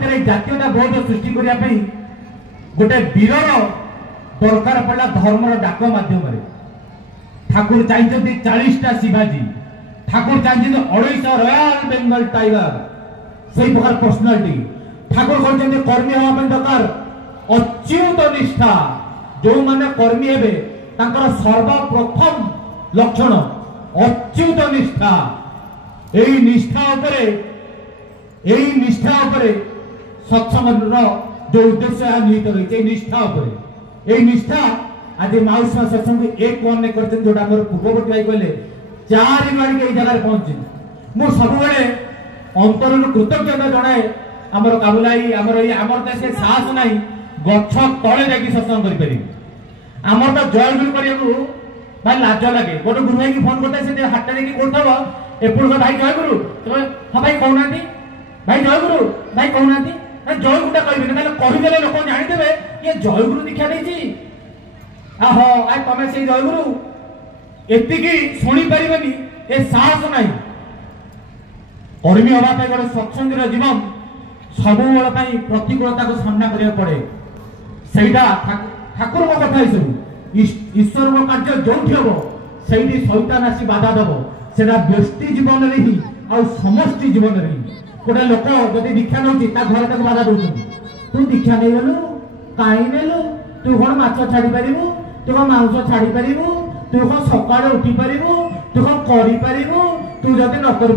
भितर जातीयता बोध सृष्टि करने गोटे वीरर दरकार पड़ा धर्मर डाक मध्यम ठाकुर चाहिए 40टा शिवाजी ठाकुर चाहिए 250 रॉयल बेंगल टाइगर से प्रकार पर्सनालिटी ठाकुर कहते कर्मी हवा दरकार अच्युत निष्ठा जो माने कर्मी हेबे तांकर सर्वप्रथम लक्षण अच्युत निष्ठा एई निष्ठा उपरे सत्संग जो उद्देश्य निहित रही निष्ठा उपरे निष्ठा आज माउसा सत्संग एक मन करते जोटा मोर पूर्ववर्ती भाई कहले 4 गाड़ी के जगह पहुंची मु सब बेले अंतर कृतज्ञता जनाए आमर काबुलाई आमर से साहस नहीं गछ तले जाकि सत्संग करि परिबे आमर तो जयगुरु करियो भाई लाज लगे गोटे गुरु भाई की फोन करते से हाथ लेके कोठबो एपुर भाई जयगुरु तो हां भाई कहउनाती भाई जयगुरु भाई कहउनाती ना जयगुरुटा कहबे ना कहिदेले लोक जानि देबे ये जयगुरु दीक्षा देछि आहो आ तमे से जयगुरु एतिकी सुनी परिबेनी ए साहस नाही कर्मी हवा पे गोटे सत्संगीर जीवन सब प्रतिकूलता को सामना करिया पड़े सेटा ठाकुर कथा ही सब ईश्वर कार्य जो हम से शैतान आसी बाधा दब से व्यक्ति जीवन में ही आ समष्टि जीवन में ही गोटे लोक जब दीक्षा नौ घर तक बाधा दौरान तू दीक्षा नहीं गलु कहीं नेलु तू कौन माछ छाड़ी पारू तू कौन मांस छाड़ी पारू तू कौन सकाଳେ उठी पारू तू कौन कर तू जब न कर